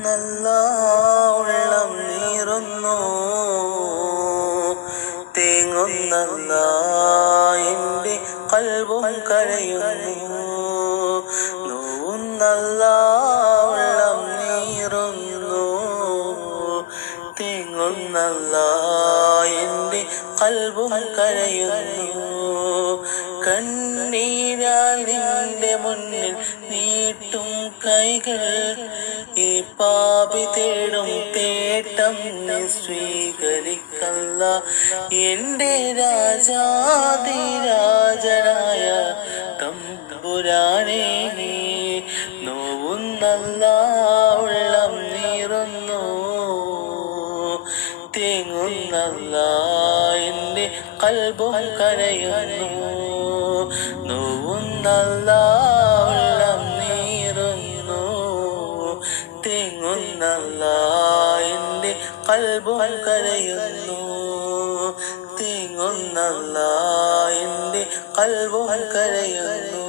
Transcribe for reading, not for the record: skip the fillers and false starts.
നോവുന്നല്ല ഉള്ളം നീറുന്നു, തേങ്ങുന്നല്ല എൻ്റെ കൽബും കരയുന്നു. നോവുന്നല്ല ഉള്ളം നീറുന്നു, തേങ്ങുന്നല്ല എൻ്റെ കൽബും കരയുന്നു. കണ്ണീരാൽ നിന്റെ മുന്നിൽ നീട്ടും കൈകൾ ഈ പാപി തേടും തേട്ടം നീ സ്വീകരിക്കല്ല. എൻ്റെ രാജാതിരാജനായ തമ്പുരാനേ, നോവുന്നല്ല ഉള്ളം നീറുന്നു, തേങ്ങുന്നല്ല എൻ്റെ കൽബും കരയുന്നു. നോവുന്നല്ല ഉള്ളം നീറുന്നു, തേങ്ങുന്നല്ല എൻ്റെ കൽബും കരയുന്നു. തേങ്ങുന്നല്ല എൻ്റെ കൽബും കരയുന്നു.